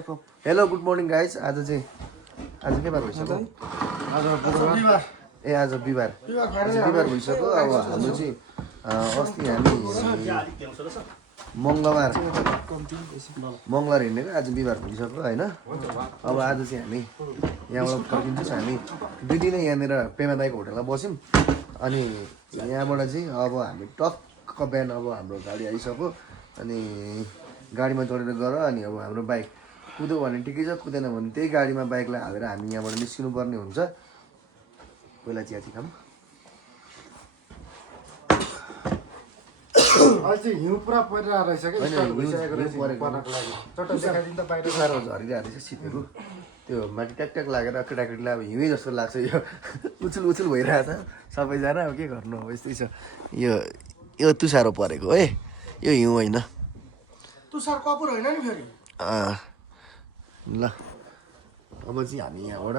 Hello good morning guys आज के बार भइसक्यो आज बिहिबार भइसक्यो अब हाम्रो चाहिँ अस्ति हामी मङ्गलबार हिँडेको आज बिहिबार भइसक्यो होइन अब आज चाहिँ हामी यहाँबाट फर्किन्छौँ हामी 2 दिन यहाँनिर पेमा दाइको होटलमा बस्यौँ अनि यहाँबाट चाहिँ अब हामी टक्क बिहान अब हाम्रो गाडी आइसक्यो अनि गाडीमा चढेर गएर अनि अब हाम्रो बाइक कुद्यो भने ठिकै छ कुदेन भने त्यही गाडीमा बाइकलाई हालेर हामी यहाँबाट निस्किनु पर्ने हुन्छ पहिला चिया खाऊँ हिउँ पुरा परिरहेको रहेछ कि साह्रो झरिरहेको रहेछ सिटहरू त्यो माथि ट्याक लागेर केटाकेटीलाई अब हिउँ जस्तो लाग्छ यो उचुल भइरहेको छ सबैजना अब के गर्नु अब यस्तै छ यो तुसारो परेको है यो हिउँ होइन तुषार कपुर होइन नि फेरि ल अब चाहिँ हामी यहाँबाट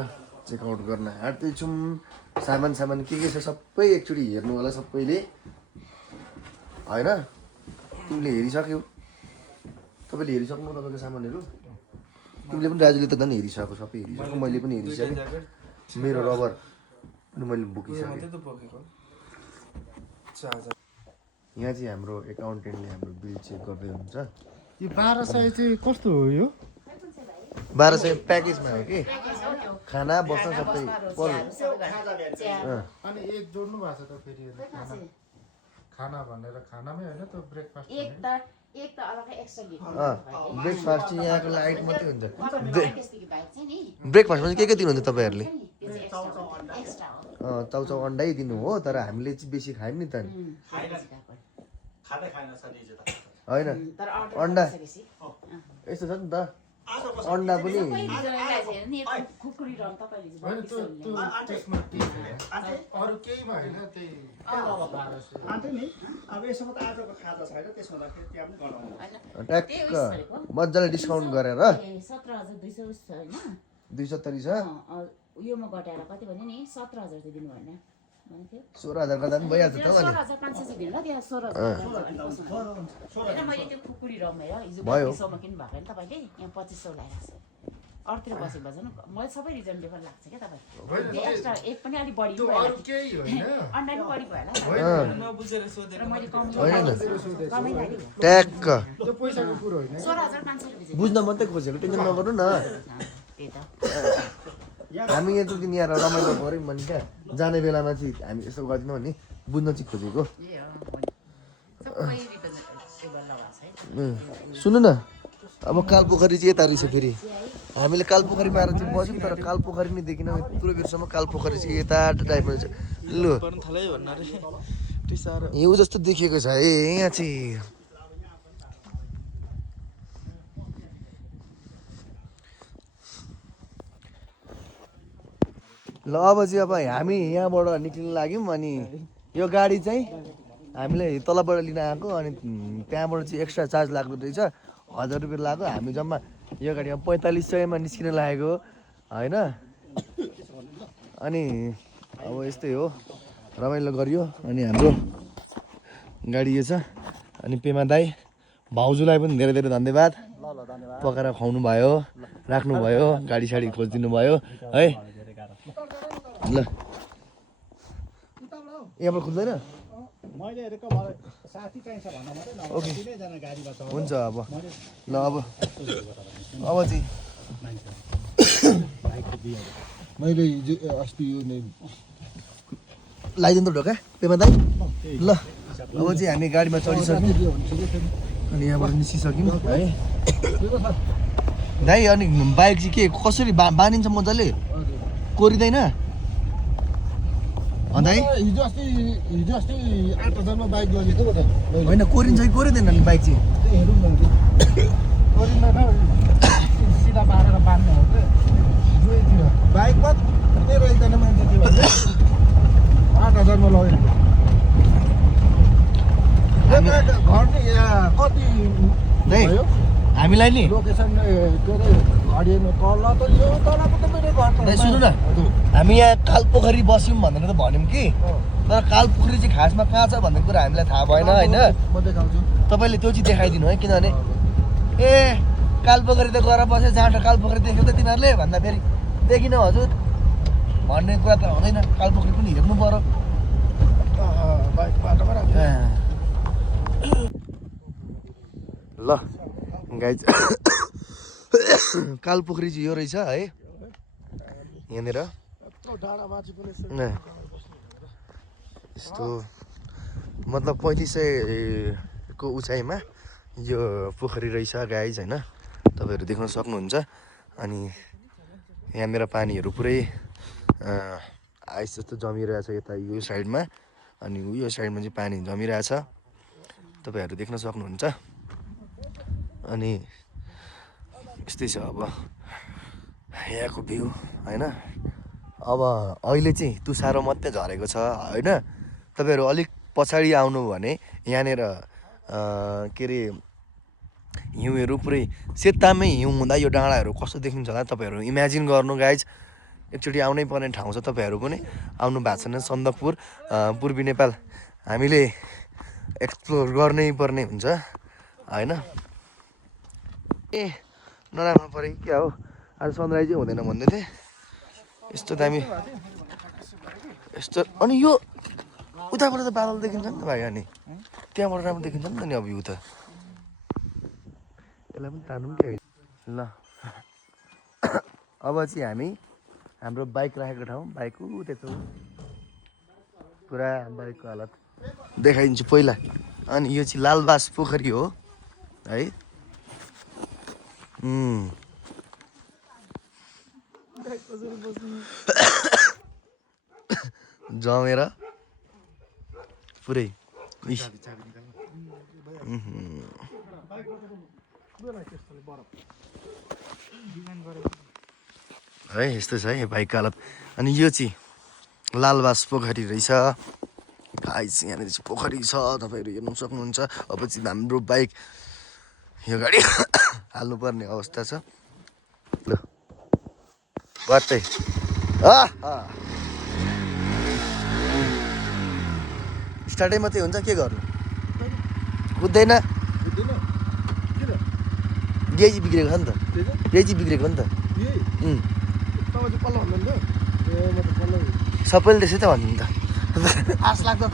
चेकआउट गर्न आँट्दैछौँ सामान के छ सबै एकचोटि हेर्नु होला सबैले होइन तिमीले हेरिसक्यौ तपाईँले हेरिसक्नु तपाईँको सामानहरू तिमीले पनि राजुले त झन् हेरिसक्यो सबै हेरिसक्यो मैले पनि हेरिसकेँ मेरो रबर पनि मैले बोकिसकेँ यहाँ चाहिँ हाम्रो एकाउन्टेन्टले हाम्रो बिल चेक गर्दै हुन्छ यो 1200 चाहिँ कस्तो हो यो 1200 प्याकेजमा हो कि खाना बस्न सबै अनि एक जोड्नु भएको छ त फेरि खाना भनेर खानामै होइन त ब्रेकफास्ट ब्रेकफास्ट चाहिँ यहाँको लाइट मात्रै हुन्छ ब्रेकफास्टमा चाहिँ के दिनुहुन्छ तपाईँहरूले चाउचाउ अन्डै दिनु हो तर हामीले चाहिँ बेसी खायौँ नि त होइन अन्डा यस्तो छ नि त अन्डा पनि अरू केहीमा होइन त्यही ट्याक्क मजाले डिस्काउन्ट गरेर 270 छ योमा घटाएर कति भन्यो नि 17000 चाहिँ दिनु भएन 16000 गर्दा पनि भइहाल्छ त अनि 16500 चाहिँ दिनु ल त्यहाँ 16000 मैले त्यो खुकुरी रमेर हिजो 2500 मा किन्नु भएको नि तपाईले यहाँ 2500 लगाइराछ अरूतिर बसेको भएन मैले सबै रिजनेबल लाग्छ के तपाईँ एक्स्ट्रा एक पनि अलि बढी भयो अरू केही होइन अन्डा पनि बढी भयो नबुझेर सोधेर मैले कम ट्याक्क त्यो पैसाको कुरो होइन 16500 बुझ्न मात्रै खोजेको टेन्सन नगर्नु न त्यही त हामी यत्रो दिन यहाँ रमाइलो गऱ्यौँ भने क्या जाने बेलामा चाहिँ हामी यसो गर्दैनौँ भने बुझ्न चाहिँ खोजेको सुन्नु न अब कालपोखरी चाहिँ यता रहेछ फेरि हामीले कालपोखरीमा आएर चाहिँ बस्यौँ तर कालपोखरी नै देखिनँ यत्रो बेरसम्म कालपोखरी चाहिँ यता टाइपमा छ लु हिउँ जस्तो देखिएको छ है यहाँ चाहिँ ल अब चाहिँ अब हामी यहाँबाट निक्लिन लाग्यौँ अनि यो गाडी चाहिँ हामीले तलबाट लिन आएको अनि त्यहाँबाट चाहिँ एक्स्ट्रा चार्ज लाग्दो रहेछ 1000 रुपियाँ लाग्यो हामी जम्मा यो गाडीमा 4500मा निस्किन लागेको होइन अनि अब यस्तै हो रमाइलो गरियो अनि हाम्रो गाडी यो छ अनि पेमा दाई भाउजूलाई पनि धेरै धेरै धन्यवाद पकाएर खुवाउनु भयो राख्नु भयो गाडी साडी खोजिदिनु भयो है ल यहाँबाट खुल्दैन ओके हुन्छ अब ल अब चाहिँ मैले हिजो अस्ति यो लगाइदिनु त ढोका पेमा दाइ ल अब चाहिँ हामी गाडीमा चढिसक्यौँ अनि यहाँबाट निस्किसक्यौँ है दाइ अनि बाइक चाहिँ के कसरी बानिन्छ मजाले कोरिँदैन हिजो अस्ति 8000 मा बाइक लगेको त होइन कोरिन्छ कि कोरिँदैन नि बाइक चाहिँ हेरौँ न कोरिँदैन सिधा पारेर बान्नु हो कि बाइक मात्रै रहेदैन मान्छे त्यो 8000 मा लगेर घर नि कति भयो हामीलाई नि लोकेसन के अरे घडिएन तल त यो तलको त मेरो घर त सुन्नु न हामी यहाँ कालपोखरी बस्यौँ भनेर त भन्यौँ कि तर कालपोखरी चाहिँ खासमा कहाँ छ भन्ने कुरा हामीलाई थाहा भएन होइन म देखाउँछु तपाईँले त्यो चाहिँ देखाइदिनु है किनभने ए कालपोखरी त गएर बसे जाँड कालपोखरी देख्यो त तिमीहरूले भन्दा फेरि देखिन हजुर भन्ने कुरा त हुँदैन कालपोखरी पनि हेर्नु पर्यो बाइक बाटोमा राख्यो ल गाइज कालपोखरी चाहिँ यो रहेछ है यहाँनिर डाँडा माथि पनि यस्तो मतलब 3500 को उचाइमा यो पोखरी रहेछ गाइज होइन तपाईँहरू देख्न सक्नुहुन्छ अनि यहाँनिर पानीहरू पुरै आइस जस्तो जमिरहेछ यता यो साइडमा अनि यो साइडमा चाहिँ पानी जमिरहेछ तपाईँहरू देख्न सक्नुहुन्छ अनि यस्तै छ अब यहाँको भ्यू होइन अब अहिले चाहिँ तुसारो मात्रै झरेको छ होइन तपाईँहरू अलिक पछाडि आउनु भने यहाँनिर के अरे हिउँहरू पुरै सेतामै हिउँ हुँदा यो डाँडाहरू कस्तो देखिन्छ होला तपाईँहरू इमेजिन गर्नु गाइज एकचोटि आउनै पर्ने ठाउँ छ तपाईँहरू पनि आउनु भएको छैन सन्दकपुर पूर्वी नेपाल हामीले एक्सप्लोर गर्नै पर्ने हुन्छ होइन ए नराम्रो पऱ्यो क्या हो आज सनराइजै हुँदैन भन्दै थिएँ यस्तो दामी यस्तो अनि यो उताबाट त बादल देखिन्छ नि त भाइ अनि त्यहाँबाट राम्रो देखिन्छ नि त नि अब यो त यसलाई पनि तान्नु पनि ल अब चाहिँ हामी हाम्रो बाइक राखेको ठाउँ बाइक त्यस्तो पुरा बाइकको हालत देखाइदिन्छु पहिला अनि यो चाहिँ लालबास पोखरी हो है जमेर पुरै है यस्तो छ है बाइकको हालत अनि यो चाहिँ लालबास पोखरी रहेछ गाइस यहाँनिर चाहिँ पोखरी छ तपाईँहरू हेर्नु सक्नुहुन्छ अब चाहिँ हाम्रो बाइक यो गाडी हाल्नुपर्ने अवस्था छ ल बाटै स्टार्टै मात्रै हुन्छ के गर्नु कुद्दैन यही बिग्रेको छ नि त यही बिग्रेको नि त सबैले त्यसै त भन्नु नि त आश लाग्दा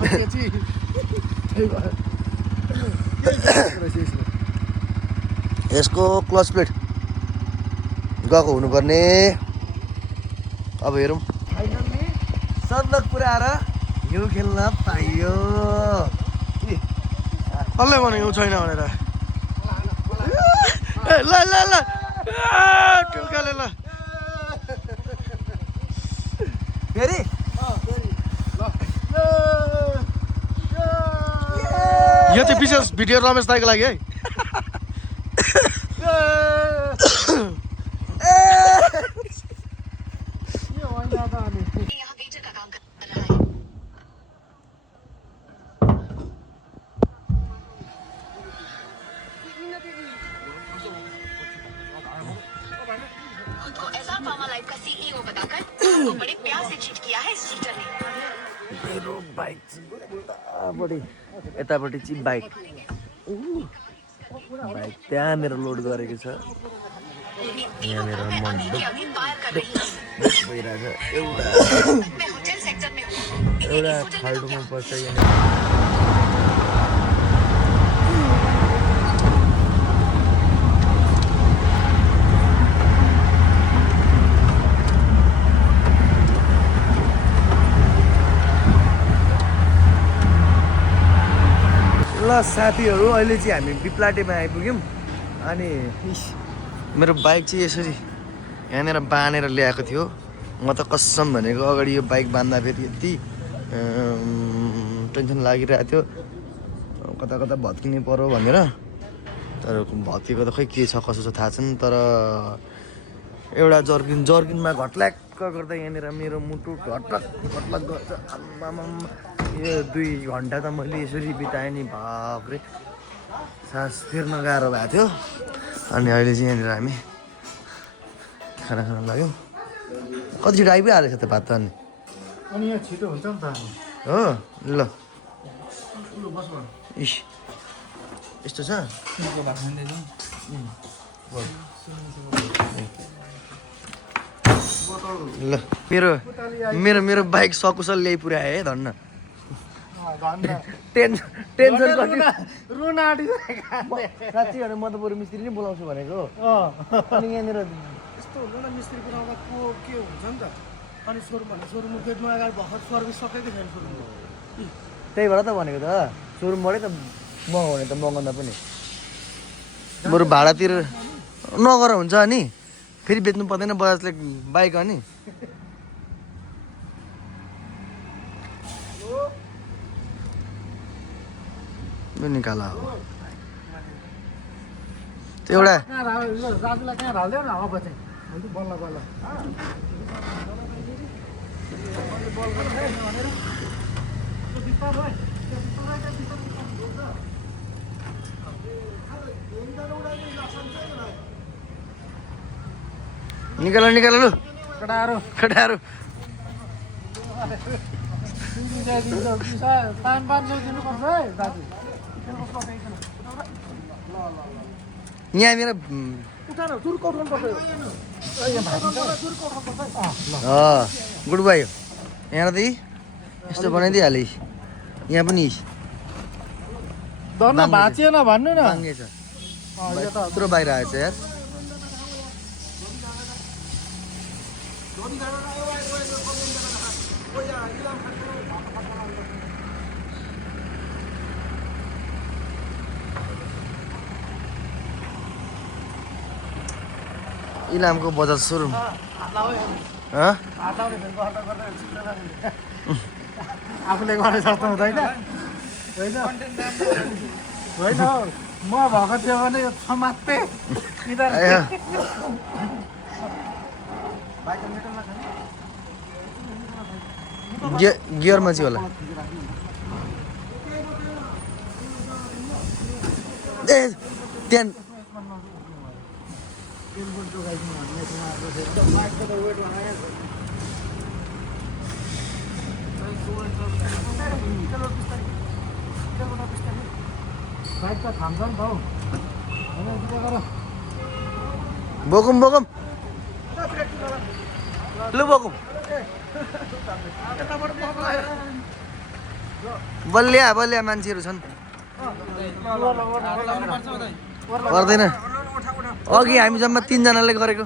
यसको क्लच प्लेट गएको हुनुपर्ने अब हेरौँ सन्दकपुर आएर हिउँ खेल्न पाइयो कसले भने हिउँ छैन भनेर ल ल ल टुल्काले ल फेरि यो चाहिँ विशेष भिडियो रमेश दाइको लागि है मेरो बाइक यतापट्टि चाहिँ बाइक बाइक त्यहाँनिर लोड गरेको छ यहाँनिर मन भइरहेछ एउटा खाल्डोमा पर्छ यहाँनिर ल साथीहरू अहिले चाहिँ हामी बिप्लाटेमा आइपुग्यौँ अनि मेरो बाइक चाहिँ यसरी यहाँनिर बाँधेर ल्याएको थियो म त कसम भनेको अगाडि यो बाइक बाँध्दा फेरि यति टेन्सन लागिरहेको थियो कता कता भत्किने पर्यो भनेर तर भत्किएको त खै के छ कसो छ थाहा छैन तर एउटा जर्किनमा घट्ल्याक्क गर्दा यहाँनिर मेरो मुटु घटलक गर्छ आम्मामा यो 2 घन्टा त मैले यसरी बिताएँ नि बाफ्रे सास फेर्न गाह्रो भएको थियो अनि अहिले चाहिँ यहाँनिर हामी खाना खान लाग्यौँ कति छिटो आइपुगिहालेको छ त भात त अनि यहाँ छिटो हुन्छ नि त हो ल इस यस्तो छ ल मेरो मेरो मेरो बाइक सकुशल ल्याइ पुऱ्याए है धन्न टेन्सन रुन आँटिसकेको साँच्ची भने म त बरु मिस्त्री नै बोलाउँछु भनेको अनि यहाँनिर यस्तो हुन्छ नि मिस्त्री पुऱ्याउँदा को के हुन्छ नि त अनि सोरुममा गेटमा अगाडि भर्खर सर्भिस सकेको छैन सोरुममा त्यही भएर त भनेको त सोरुमबाटै त मगाउने त मगाउँदा पनि बरु भाडातिर नगर हुन्छ अनि फेरि बेच्नु पर्दैन बजाजले बाइक अनि निकाल त्यो एउटा राजुलाई कहाँ हाल्दै न अब चाहिँ बल्ल बल्ल निकाल निकाल लु कटारो खटाहरू दिनुपर्छ है दाजु यहाँनिर गुड बाई हो यहाँ त यस्तो बनाइदिइहाले यहाँ पनि धर्न भाँचिएन भन्नु न बाङ्गे छ यत्रो बाहिर आएछ यार इलामको बजाज सोरुम आफूले गर्ने जस्तो हुँदैन होइन म भएको थियो भने यो समात्थे गियरमा चाहिँ होला ए त्यहाँ बाइक त थाम्छ नि त हौ बोकुम बोकुम लु बोकुम बलिया बलिया मान्छेहरू छन् पर्दैन अघि हामी जम्मा 3 जनाले गरेको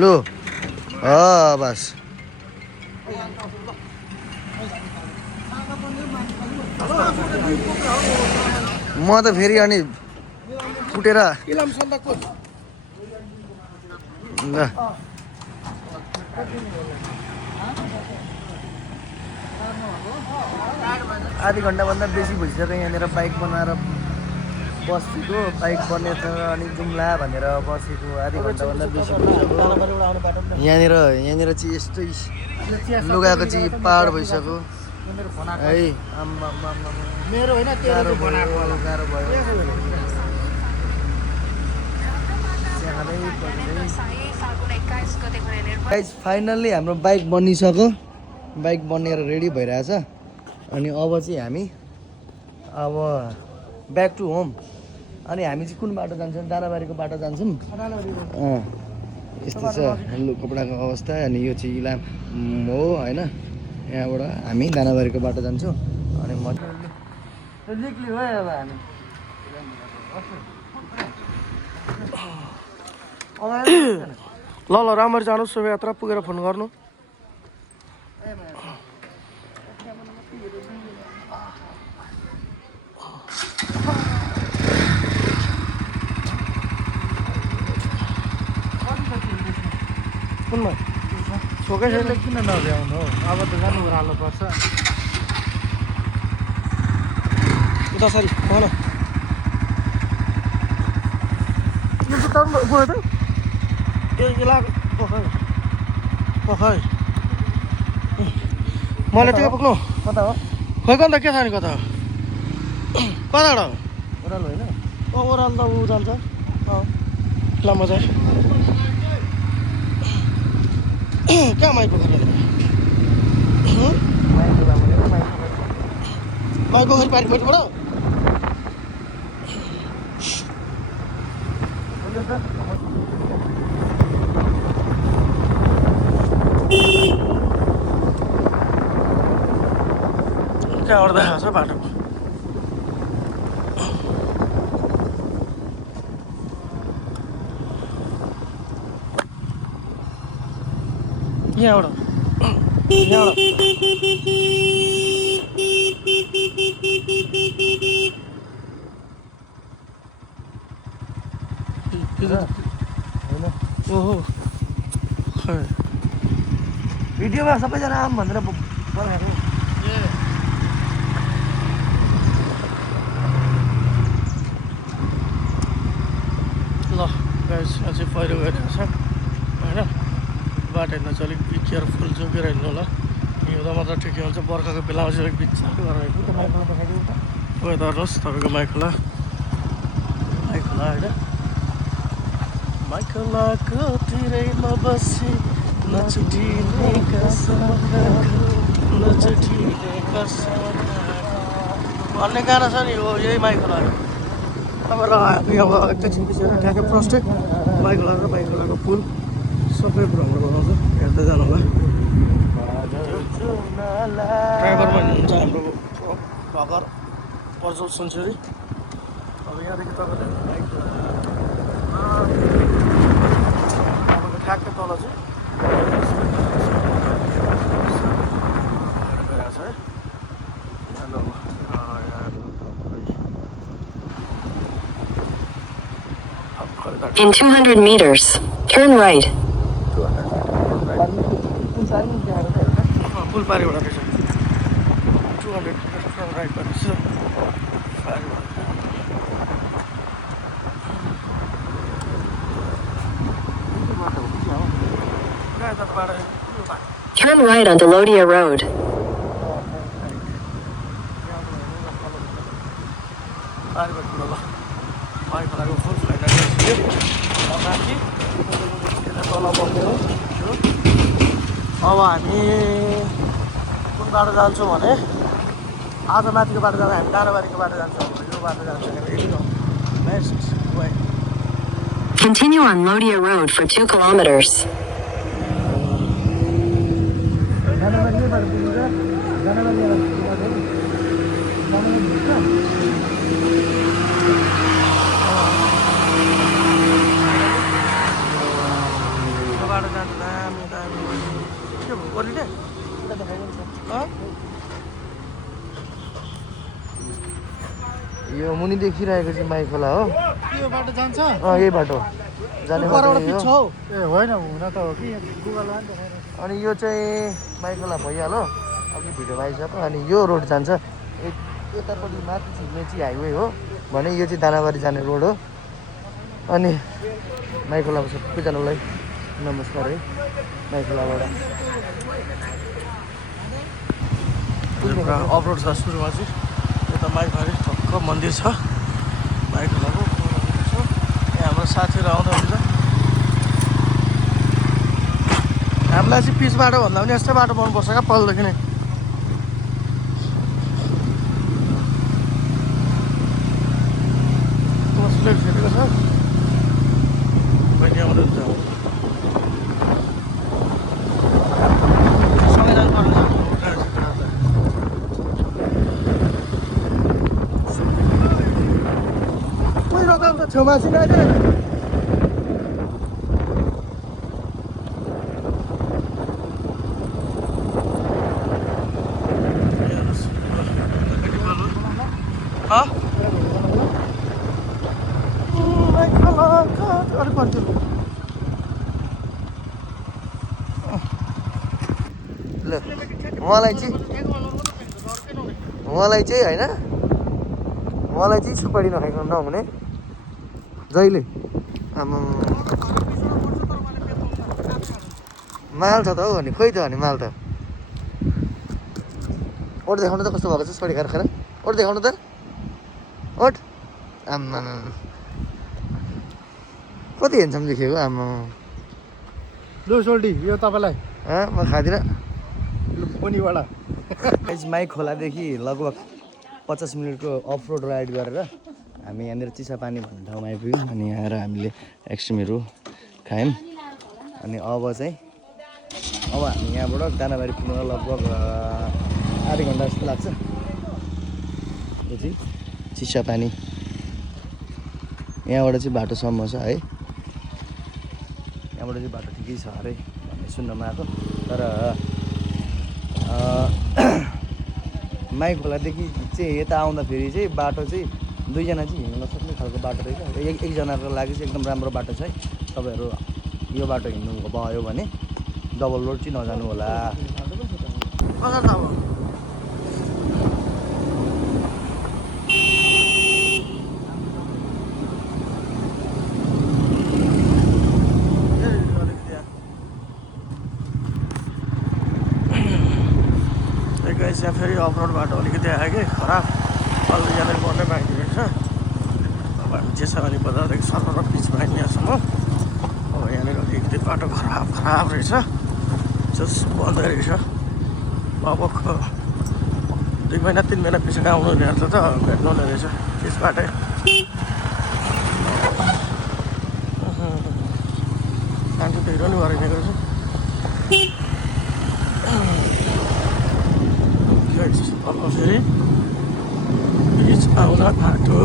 लु बस म त फेरि अनि फुटेर ल आधी घन्टाभन्दा बेसी भइसक्यो यहाँनिर बाइक बनाएर बसेको बाइक बनेछ अनि जुम्ला भनेर बसेको आधी घन्टाभन्दा बेसी भइसक्यो यहाँनिर चाहिँ यस्तै लुगाको चाहिँ पाहाड भइसक्यो है मेरो होइन गाह्रो भयो गाइस फाइनल्ली हाम्रो बाइक बनिसक्यो बाइक बनेर रेडी भइरहेछ अनि अब चाहिँ हामी अब ब्याक टु होम अनि हामी चाहिँ कुन बाटो जान्छौँ दानाबारीको बाटो जान्छौँ यस्तो छ लु कपडाको अवस्था अनि यो चाहिँ इलाम हो होइन यहाँबाट हामी दानाबारीको बाटो जान्छौँ अनि म निक्ल्यो है अब हामी ल राम्ररी जानुहोस् शोभायात्रा पुगेर फोन गर्नु कुनमा छोकै छैन किन नभ्याउनु हो अब त जानु ओह्रालो पर्छ उता सरी भन गयो त ए पखाइ मैले टिका पुग्नु कता हो खोइ कता के छ नि कता हो कताबाट हो ओह्रालो होइन ओह्रालो त ऊ जान्छ लामो चाहिँ कहाँ माइक पोखरी माइक पोखरी पारिपट्टिबाट कहाँबाट देखाएको छ बाटो यहाँबाट ओहो भिडियोमा सबैजना आम भनेर बनाएको ल गाइस अझै पहिरो गइरहेको छ होइन बाटो हिँड्न चाहिँ अलिक बी केयरफुल जोगेर हिँड्नु होला हिउँदा मात्र ठिकै हुन्छ बर्खाको बेलामा चाहिँ अलिक बिचार गरेर गएर हेर्नुहोस् तपाईँको माइखोला होइन माइखोलाको तिरैमा बसी नछुटिने कसम भन्ने गाना छ नि हो यही माइखोला तपाईँलाई अब एकैछिन पछि ठ्याक्कै प्रस्टै माइखोला र माइखोलाको पुल सबै कुराहरू बनाउँछ हेर्दै जानु होला ड्राइभरमा हिँड्नुहुन्छ हाम्रो भर्खर प्रज्वल सुनसरी अब यहाँदेखि तपाईँले तपाईँको ठ्याक्कै तल चाहिँ In 200 meters, turn right. पुल पारिबाट रहेछ 200 राइट पर्छ Turn right onto Lodia Road. अब हामी कुन बाटो जान्छौँ भने आज माथिको बाटो जाँदा हामी डाँडाबारीको बाटो जान्छौँ यो बाटो जान्छौँ Continue on Lodia Road for 2 kilometers. यो मुनि देखिरहेको चाहिँ माइखोला हो यो बाटो जान्छ यही बाटो जाने ए होइन हुन त हो कि गुगलमा नि देखाइरहेको अनि यो चाहिँ माइखोला भइहाल्यो अघि भिडियो आइसक्यो अनि यो रोड जान्छ यतापट्टि माथि चाहिँ मेची हाइवे हो भने यो चाहिँ दानाबारी जाने रोड हो अनि माइखोलामा सबैजनालाई नमस्कार है माइखोलाबाट अफरोड छ सुरुमा चाहिँ यता माइखोला ठक्क मन्दिर छ माइखोलाको छ यहाँ हाम्रो साथीहरू आउँदा हुन्छ हामीलाई चाहिँ पिच बाटो भन्दा पनि यस्तै बाटो पाउनुपर्छ क्या पहिलेदेखि नै प्लेट फेरेको छ बहिनी आउँनुहुन्छ सँगै जानुपर्ने छेउमा सिकाइदिए ल मलाई चाहिँ होइन मलाई चाहिँ सुपारी नखाइकन नहुने जहिले आमा माल छ त हौ अनि खोइ त अनि माल त ओठ देखाउनु त कस्तो भएको छ छोरी खाएर ओठ देखाउनु त ओठ आम्मा कति हेन्छम देखेको आमा लु सोल्टी यो तपाईँलाई म खाँदिनँ मुनिबाट माई खोलादेखि लगभग 50 मिनटको अफ रोड राइड गरेर हामी यहाँनिर चिसापानी भन्ने ठाउँमा आइपुग्यौँ अनि यहाँ आएर हामीले आइसक्रिमहरू खायौँ अनि अब हामी यहाँबाट दानाबारी पुग्न लगभग आधा घन्टा जस्तो लाग्छ यो चाहिँ चिसापानी यहाँबाट चाहिँ बाटोसम्म छ है यहाँबाट चाहिँ बाटो ठिकै छ अरे भन्ने सुन्नमा आएको तर माई खोलादेखि चाहिँ यता आउँदाखेरि चाहिँ बाटो चाहिँ दुईजना चाहिँ हिँड्न नसक्ने खालको बाटो रहेछ एकजनाको लागि चाहिँ एकदम राम्रो बाटो छ है तपाईँहरू यो बाटो हिँड्नु भयो भने डबल रोड चाहिँ नजानु होला यहाँ फेरि अफरोड बाटो अलिकति आयो कि खराब अलि जाँदै पर्ने बाँकी रहेछ अब हामी चिसापानी बजारदेखि सर्वर बिचमा आयौँ यहाँसम्म अब यहाँनिर अलिकति बाटो खराब रहेछ जस बन्दै रहेछ अब 2 महिना 3 महिना पछि आउनु हुने त भेट्नु हुने रहेछ त्यस बाटै मान्छे त हिँड्नु भएर हिँडेको रहेछ अब फेरि बिच आउन बाटो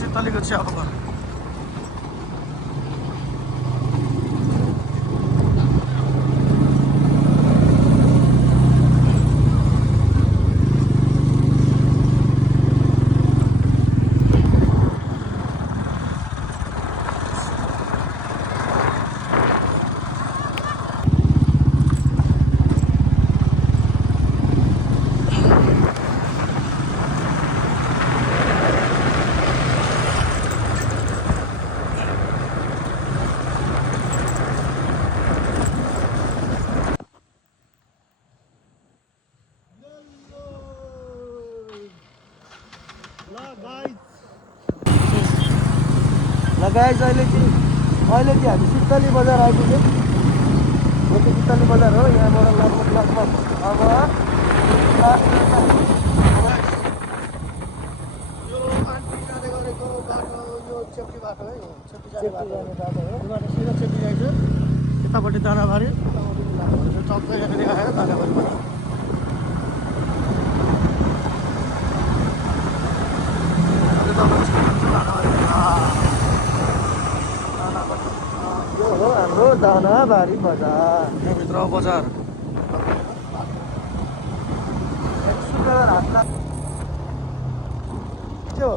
सितलीको चिया बगान गाइस अहिले चाहिँ हामी सित्तली बजार आइपुग्यौँ यो चाहिँ सित्तली बजार हो यहाँबाट लगभग अब यो आन्टी जाँदै गरेको बाटो यो चेप्टी बाटो है चेप्टी जाने बाटो हो यो बाटो सिधा चेप्टी जान्छ यतापट्टि दानाबारी चल्दै यहाँनिर आयो दानाबारीबाट यो हो हाम्रो दानाबारी बजार यहाँभित्र बजार त्यो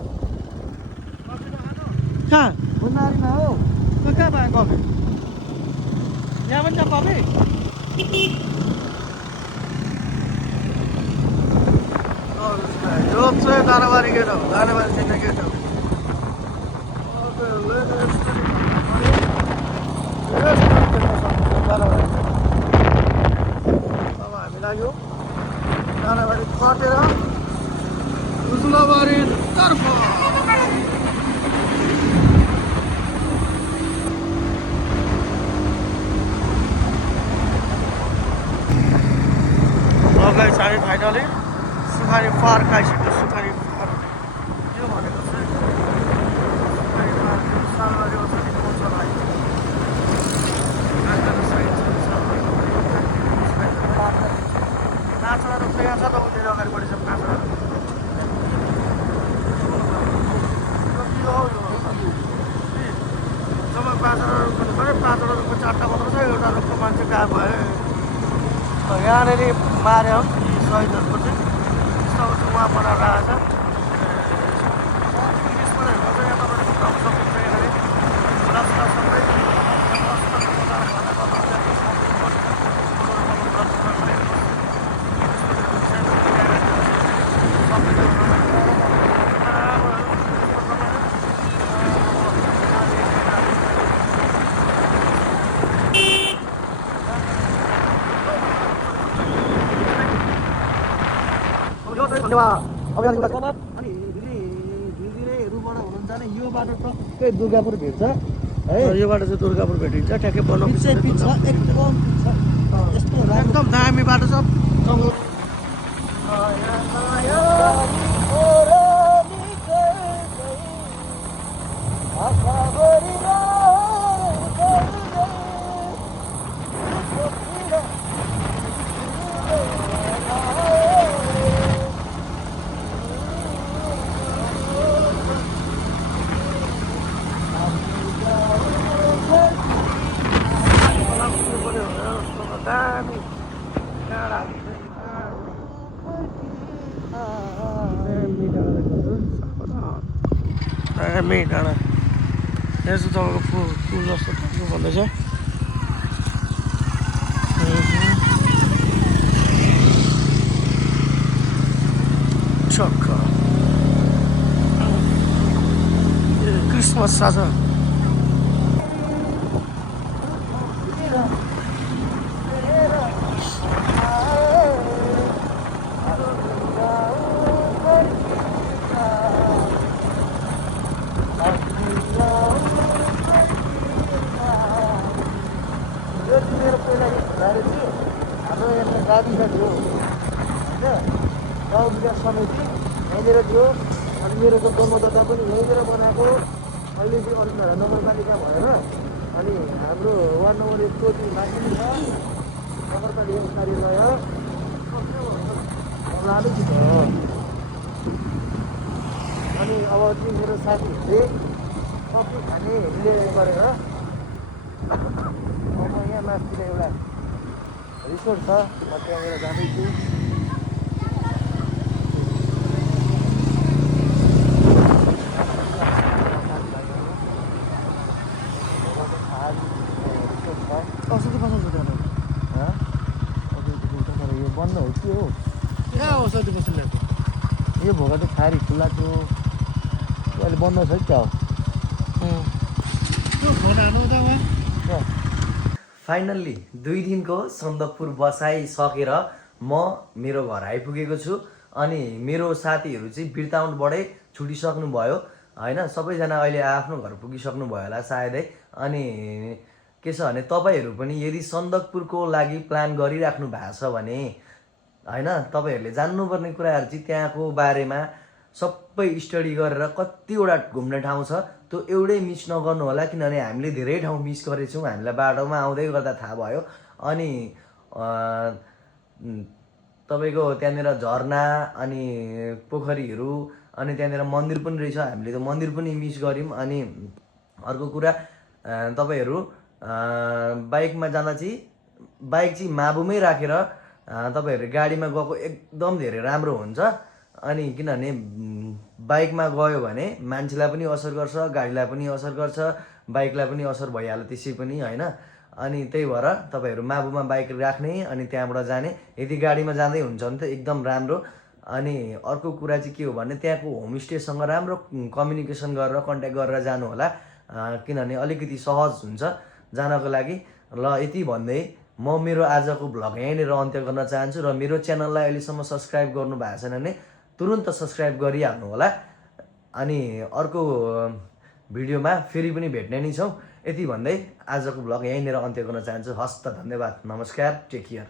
कहाँ बुनारीमा हो कहाँ पायो कफी यहाँ पनि छ कफी यो चाहिँ दानाबारी गेट हो दानाबारी चाहिँ गेट हो अब हामी लाग्यो दानाबारी कटेर उजुलाबारी तर्फ गाइस हामी फाइनली सुखारी पार्क आइसक्यो सुखारी पार्क यो भनेको चाहिँ सुखारी पार्क सालबारी औषधि पहुँचलाई काँचडा रोप्छ यहाँ छ त उनीहरू अगाडिपट्टि छ काँचडा जब 5वटा रोप्नु पऱ्यो 5वटा रोप्नु 4टा मात्र छ एउटा रोप्नु मान्छे कहाँ भयो यहाँनिर मार्यो शहीदहरूको चाहिँ यस्तो उहाँ बनाएर आएछ इङ्ग्लिसबाट हेर्दा चाहिँ यहाँ तपाईँले ठाउँ सक्नुहुन्छ यहाँनिर रस्ता सबै अनि धीरेबाट हुनुहुन्छ भने यो बाटो टक्कै दुर्गापुर भेट्छ है। यो बाटो चाहिँ दुर्गापुर भेटिन्छ ठ्याक्कै बनाउनु पिच्छै पिच छ, एकदम पिच छ। यस्तो एकदम दामी बाटो छ। दामी डाँडा दामी डाँडा यहाँ चाहिँ तपाईँको पुल जस्तो टाइपको भन्दैछ। छक्क क्रिसमस छ। यो चाहिँ मेरो पहिला गाडी थियो, हाम्रो यहाँ गाविस थियो होइन, गाउँ विकास समिति यहीँनिर थियो। अनि मेरो त्यो जन्मदाता पनि यहीँनिर बनाएको। अहिले चाहिँ अलिकति नगरपालिका भएर अनि हाम्रो वार्ड नम्बर 1 चोटी माथि छ नगरपालिका कार्यालय लालुचित हो। अनि अब चाहिँ मेरो साथीहरूले सब्जी खाने लिएर गरेर म यहाँ माथितिर एउटा रिसोर्ट छ, म त्यहाँनिर जाँदैछु। औषधि पसल छ त्यहाँ यो बन्द हो के हो? कहाँ औषधि पसल ल्याएको? यो भोगा चाहिँ खारी खुल्ला थियो, अहिले बन्द छ कि क्या हो? त्यो फोन हाल्नु त उहाँ फाइनल्ली 2 दिनको सन्दकपुर बसाइसकेर म मेरो घर आइपुगेको छु। अनि मेरो साथीहरू चाहिँ बिर्ताउनबाटै छुटिसक्नु भयो होइन। सबैजना अहिले आफ्नो घर पुगिसक्नु भयो होला सायदै। अनि के छ भने तपाईँहरू पनि यदि सन्दकपुरको लागि प्लान गरिराख्नु भएको छ भने होइन, तपाईँहरूले जान्नुपर्ने कुराहरू चाहिँ त्यहाँको बारेमा सबै स्टडी गरेर कतिवटा घुम्ने ठाउँ छ त्यो एउटै मिस नगर्नु होला, किनभने हामीले धेरै ठाउँ मिस गरेछौँ, हामीलाई बाटोमा आउँदै गर्दा थाहा भयो। अनि तपाईँको त्यहाँनिर झरना अनि पोखरीहरू अनि त्यहाँनिर मन्दिर पनि रहेछ, हामीले त्यो मन्दिर पनि मिस गऱ्यौँ। अनि अर्को कुरा तपाईँहरू बाइकमा जाँदा चाहिँ बाइक चाहिँ माबुमै राखेर तपाईँहरू गाडीमा गएको एकदम धेरै राम्रो हुन्छ। अनि किनभने बाइकमा गयो भने मान्छेलाई पनि असर गर्छ, गाडीलाई पनि असर गर्छ, बाइकलाई पनि असर भइहाल्यो त्यसै पनि होइन। अनि त्यही भएर तपाईँहरू माबुमा बाइक राख्ने अनि त्यहाँबाट जाने। यदि गाडीमा जाँदै हुन्छ भने त एकदम राम्रो। अनि अर्को कुरा चाहिँ के हो भने त्यहाँको होमस्टेसँग राम्रो कम्युनिकेसन गरेर कन्ट्याक्ट गरेर जानु होला, किनभने अलिकति सहज हुन्छ जानको लागि। ल यति भन्दै म मेरो आजको भ्लग यहीँनिर अन्त्य गर्न चाहन्छु। र मेरो च्यानललाई अहिलेसम्म सब्सक्राइब गर्नु भएको छैन भने तुरुन्त सब्सक्राइब गरिहाल्नु होला। अनि अर्को भिडियोमा फेरि पनि भेट्ने नै छौँ। यति भन्दै आजको भ्लग यहीँनिर अन्त्य गर्न चाहन्छु। हस्त धन्यवाद, नमस्कार, टेक केयर।